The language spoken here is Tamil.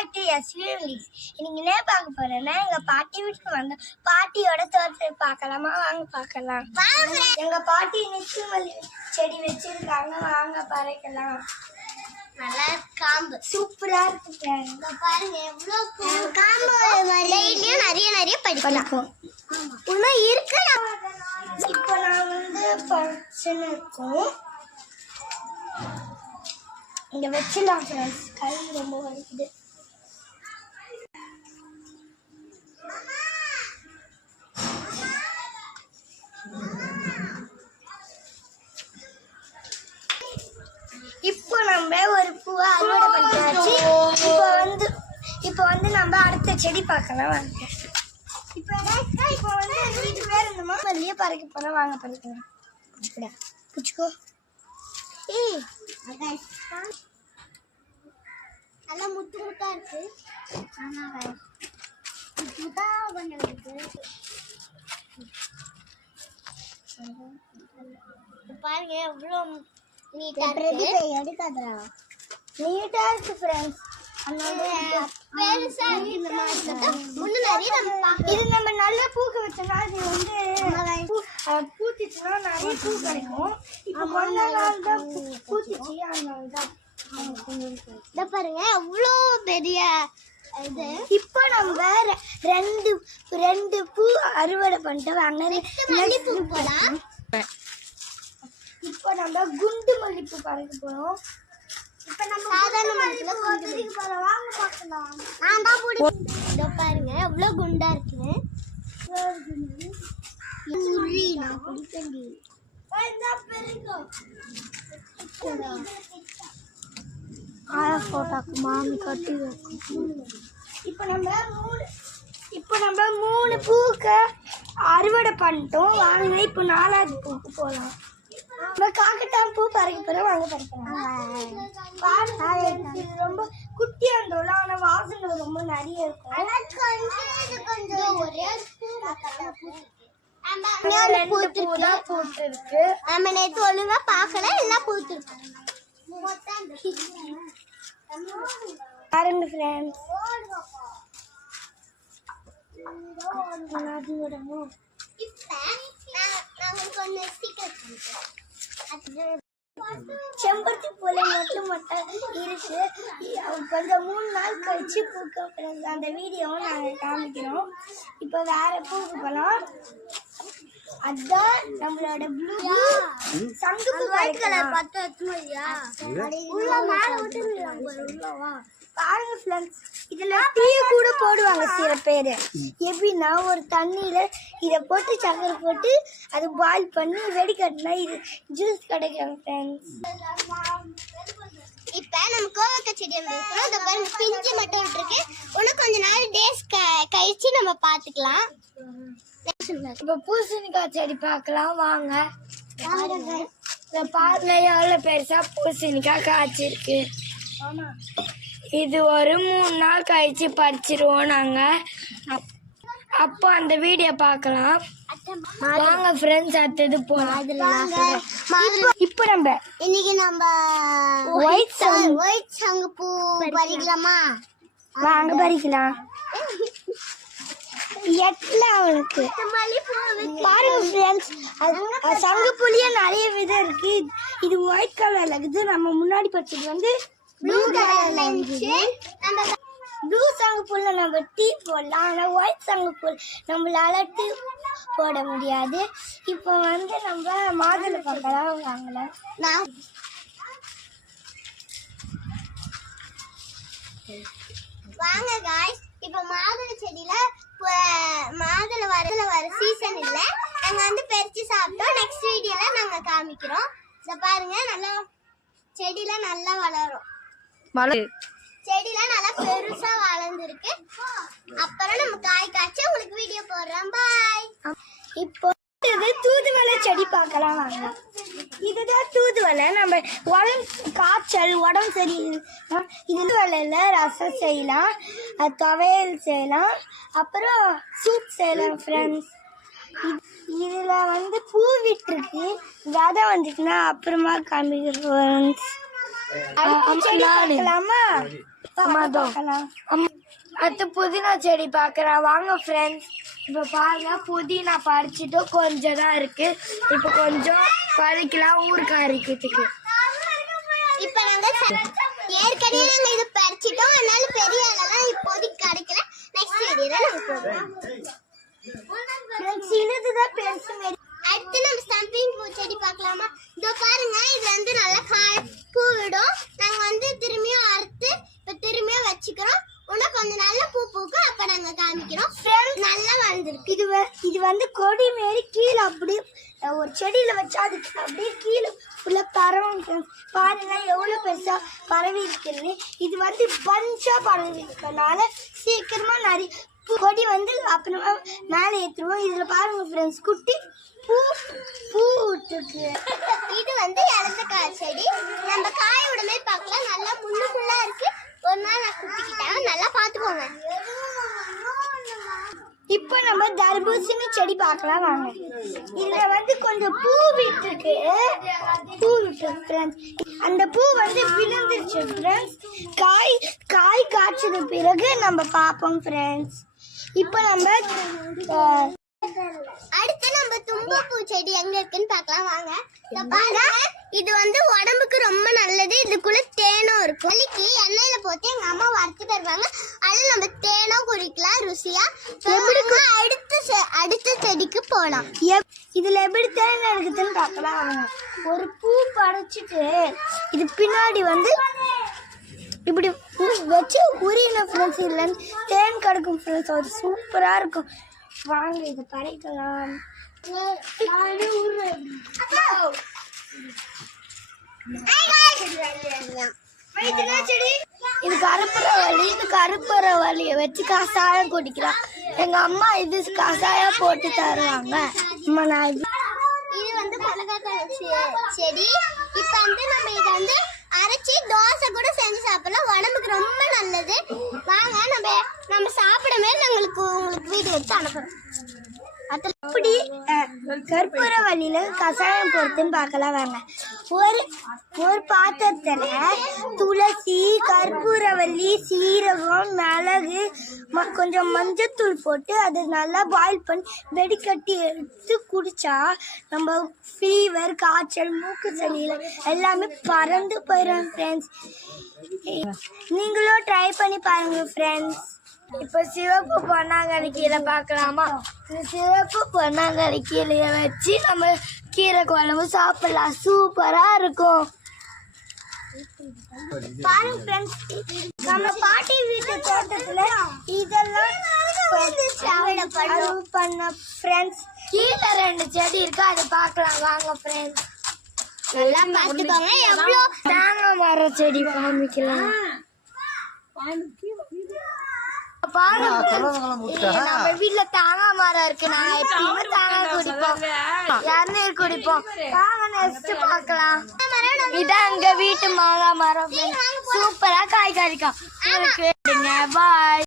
Back to SV English. இன்னைக்கு என்ன பார்க்க போறேன்னா எங்க பாட்டி வீட்டுக்கு வந்தோம். பாட்டியோட தோட்டத்தை பார்க்கலாமா? வாங்க பார்க்கலாம். எங்க பாட்டி நிச்சயமல்லி செடி வச்சிருக்காங்க, வாங்க பறிக்கலாம். நல்லா காம்பு சூப்பரா இருக்கு. பாருங்க எவ்வளவு காம்பு டெய்லியும் நிறைய படிக்கலாம். உண்மை இருக்கு. இப்போ நான் வந்து பச்சனை இருக்கும் இங்க வச்சிடலாம் ஃப்ரெண்ட்ஸ். கை ரொம்ப வலிக்குது. இப்போ நம்ம ஒரு பூவை அறுவடை பண்ணியாச்சு. இப்போ வந்து நம்ம அடுத்த செடி பார்க்கலாம் வாங்க. இப்போ வந்து வீட்டு பேர் இருந்தோமா வெளியே பறிக்க போறோம், வாங்க பறிக்கலாம். பிடிச்சிக்கோ. நல்லா முத்து முத்தா இருக்கு. முத்தா கொஞ்சம் இருக்கு. பாருங்க எவ்வளோ நீட்டா இருக்கு. எடுக்காதா நீட்டா இருக்கு ஃப்ரெண்ட்ஸ். பெருசா இருக்கு இந்த மாதிரி. இது நம்ம நல்ல பூக்க வச்சோம்னா அது வந்து பூத்துச்சுன்னா நிறைய பூ கிடைக்கும். இப்போ கொஞ்ச நாள் தான் பூத்துச்சு, அதனால தான். இத பாருங்க எவ்வளோ பெரிய இது. இப்போ நம்ம ரெண்டு பூ அறுவடை பண்ணிட்டு வாங்க. மல்லிப்பூ போலாம். இப்போ நம்ம குண்டு மல்லிப்பூ பறிக்க போறோம். இப்ப நம்ம சாதாரண மல்லிப்பூ பறிக்க போறோம், வாங்க பார்க்கலாம். நான் தான் பிடிக்கும். இத பாருங்க எவ்வளவு குண்டா இருக்கு. உரி நான் பிடிக்கண்டி. போட்டாக்கு மாமி கட்டி வைக்கும். இப்போ நம்ம மூணு பூக்கு அறுவடை பண்ணிட்டோம் வாங்க. இப்போ 4வது பூக்கு போகலாம். நம்ம காக்கட்டான் பூ பறிக்க போறோம், வாங்க பறிக்கலாம். ரொம்ப குட்டியா இருந்தோம்ல, ஆனா வாசனை ரொம்ப நிறைய இருக்கும். ஒரே பூத்து இருக்கு. நம்ம நேற்று ஒழுங்கா பார்க்கல, எல்லாம் பூத்து இருக்கு. பாருங்க ஃப்ரெண்ட்ஸ். செம்பருத்தி பூல மட்டும் இருக்கு. கொஞ்சம் 3 நாள் கழிச்சு பூக்க அந்த வீடியோவும் நாங்கள் காமிக்கிறோம். இப்போ வேற பூக்கு போகலாம். அதான் நம்மளோட ப்ளூ சங்குப்பூ. ஒயிட் கலர் பத்து உள்ள மேல விட்டுருவாங்க. பாருங்க ஃப்ரெண்ட்ஸ், இதுல டீ கூட போடுவாங்க சில பேர். எப்படின்னா ஒரு தண்ணியில இதை போட்டு சக்கரை போட்டு அது பாயில் பண்ணி வெடிக்கட்டினா இது ஜூஸ் கிடைக்கும் ஃப்ரெண்ட்ஸ். இப்ப நம்ம கோவக்காய் செடியை வைக்கணும். இந்த பாருங்க பிஞ்சு மட்டும் விட்டுருக்கு. இன்னும் கொஞ்ச நாள் டேஸ் கழிச்சு நம்ம பாத்துக்கலாம். இப்ப பூசணிக்காய் செடி பார்க்கலாம் வாங்க. இந்த பாருங்க எவ்வளவு பெருசா பூசணிக்காய் காய்ச்சிருக்கு. இது ஒரு 3 நாள் கழிச்சு பறிச்சிருவோம் நாங்க. அப்போ அந்த வீடியோ பார்க்கலாம் வாங்க ஃப்ரெண்ட்ஸ். அடுத்தது போலாம். இப்போ நம்ம இன்னைக்கு நம்ம ஒயிட் சங்குப்பூ பறிக்கலாமா? வாங்க பறிக்கலாம். எட்ல அவனுக்கு பாருங்க ஃப்ரெண்ட்ஸ், சங்குப்பூலயே நிறைய விதம் இருக்கு. இது ஒயிட் கலர்ல இருக்குது. நம்ம முன்னாடி பறிச்சது வந்து ப்ளூ கலர்ல இருந்துச்சு. ப்ளூ சங்குப்பூல நம்ம டீ போடலாம், ஆனா ஒயிட் சங்குப்பூ நம்மளால டீ போட முடியாது. இப்போ வந்து நம்ம மாதுளை பார்க்கலாம் வாங்கல. வாங்க காய்ஸ், இப்போ மாதுளை செடியில மாதுளை வர சீசன் இல்ல. நாங்க வந்து பறிச்சு சாப்பிட்டோம். நெக்ஸ்ட் வீடியோல நாங்க காமிக்கிறோம். இத பாருங்க, நல்லா செடியில நல்லா வளரும். செடியில நல்லா பெருசா வளர்ந்துருக்கு. அப்புறம் நம்ம காய் காய்ச்சி உங்களுக்கு வீடியோ போடுறோம். பாய். இப்போ தூதுவளை செடி பார்க்கலாம் வாங்க. இதுதான் தூதுவளை. நம்ம காய்ச்சல் உடம்பு சரி இது வலையில ரசம் செய்யலாம், துவையல் செய்யலாம், அப்புறம் சூப் செய்யலாம் ஃப்ரெண்ட்ஸ். இதுல வந்து பூ விட்டுருக்கு. விதை வந்துச்சுன்னா அப்புறமா காமிக்கிறோம். பார்க்கலாமா? அடுத்து புதினா செடி பார்க்கலாம் வாங்க ஃப்ரெண்ட்ஸ். இப்போ பாருங்க புதினா பறிச்சுட்டு கொஞ்சம் தான் இருக்கு. இப்போ கொஞ்சம் பறிக்கலாம் ஊறுகாய் அரைக்கிறதுக்கு. இப்போ நாங்க ஏற்கனவே நாங்க இது பறிச்சிட்டோம், அதனால பெரிய அளவுலாம் இப்போதைக்கு கிடைக்கல. நெக்ஸ்ட் வீடியோல நாங்க போடுறோம். இதுதான் பெருசு. அடுத்து நம்ம ஸ்டம்பிங் பூ செடி பார்க்கலாமா? இதோ பாருங்க, இது வந்து நல்லா பூ விடும். நாங்க வந்து திரும்பியும் அறுத்து இப்போ திரும்பியும் வச்சுக்கிறோம். இன்னும் கொஞ்சம் நல்ல பூ பூக்கும், அப்ப நாங்க காமிக்கிறோம். நல்லா வளர்ந்துருக்கு. இது வந்து கொடி மாரி கீழே அப்படி ஒரு செடியில வச்சா அதுக்கு அப்படியே கீழே ஃபுல்லா பரவும். பாருங்க எவ்வளவு பெருசா பரவி இருக்குன்னு. இது வந்து பஞ்சா பரவி இருக்கனால சீக்கிரமா நிறைய கொடி வந்து அப்புறமா மேலே ஏற்றுவோம். இதுல பாருங்க ஃப்ரெண்ட்ஸ், குட்டி பூ பூ விட்டுருக்கு. இது வந்து இலந்தக்காய் செடி. நம்ம காய விடமே பார்க்கலாம். நல்லா முள்ளு முள்ளா இருக்கு. ஒரு நாள் நான் குத்திக்கிட்டேன், நல்லா பாத்துக்கோங்க. இப்போ நம்ம தர்பூசணி செடி பார்க்கலாம் வாங்க. இதுல வந்து கொஞ்சம் பூ விட்டுருக்கு. ஃப்ரெண்ட்ஸ், அந்த பூ வந்து விழுந்துருச்சு ஃப்ரெண்ட்ஸ். காய் காய்ச்சது பிறகு நம்ம பார்ப்போம் ஃப்ரெண்ட்ஸ். இப்போ நம்ம அடுத்து நம்ம தும்பப்பூ செடி எங்க இருக்குன்னு பார்க்கலாம் வாங்க. பாருங்க, இது வந்து உடம்புக்கு ரொம்ப நல்லது. இதுக்குள்ள தேனும் இருக்கும். வலிக்கு எண்ணெயில போட்டு எங்க அம்மா வறுத்து தருவாங்க. அதுல நம்ம தேனும் குடிக்கலாம் ருசியா. அடுத்த செடிக்கு போலாம். இதுல எப்படி தேன் இருக்குதுன்னு பார்க்கலாம் வாங்க. ஒரு பூ பறிச்சுட்டு இது பின்னாடி வந்து இப்படி வச்சு உரியணும் ஃப்ரெண்ட்ஸ். இதுல தேன் கிடைக்கும் ஃப்ரெண்ட்ஸ். அது சூப்பரா இருக்கும். வாங்க இதை பறிக்கலாம். இது கருப்புறவள்ளி. இது கருப்புறவள்ளியை வச்சு கசாயம் குடிக்கலாம். எங்க அம்மா இது கசாயம் போட்டு தருவாங்க. இது வந்து மிளகாய் செடி. இப்ப வந்து நம்ம இதை வந்து அரைச்சி தோசை கூட செஞ்சு சாப்பிடலாம். உடம்புக்கு ரொம்ப நல்லது. வாங்க நம்ம சாப்பிடமே உங்களுக்கு வீடு வச்சு அனுப்புறோம். அப்படி கற்பூரவள்ளியில கசாயம் போடுறதுன்னு பார்க்கலாம் வாங்க. ஒரு பாத்திரத்துல துளசி, கற்பூரவள்ளி, சீரகம், மிளகு, கொஞ்சம் மஞ்சத்தூள் போட்டு அதை நல்லா பாயில் பண்ணி வெடிக்கட்டி எடுத்து குடிச்சா நம்ம ஃபீவர், காய்ச்சல், மூக்கு சளியில எல்லாமே பறந்து போயிடும் ஃப்ரெண்ட்ஸ். நீங்களும் ட்ரை பண்ணி பாருங்க ஃப்ரெண்ட்ஸ். இப்போ சிவப்பு பொன்னாங்கண்ணி கீரை பார்க்கலாமா? இந்த சிவப்பு பொன்னாங்கண்ணி கீரையை வச்சு நம்ம கீரை குழம்பு சாப்பிடலாம். சூப்பரா இருக்கும். பாருங்க ஃப்ரெண்ட்ஸ், நம்ம பாட்டி வீட்டு தோட்டத்துல இதெல்லாம் பண்ண ஃப்ரெண்ட்ஸ். கீழே 2 செடி இருக்கு, அதை பார்க்கலாம் வாங்க ஃப்ரெண்ட்ஸ். நல்லா பார்த்துக்கோங்க. எவ்வளோ தேங்காய் மர செடி காமிக்கலாம். நம்ம வீட்டுல தேங்காய் மரம் இருக்கு. நான் எப்பயுமே தேங்காய் குடிப்போம், இளநீர் குடிப்போம். வாங்க நெக்ஸ்ட் பார்க்கலாம். இதான் எங்க வீட்டு மாங்காய் மரம். சூப்பரா காய் காய்க்கும். பாய்.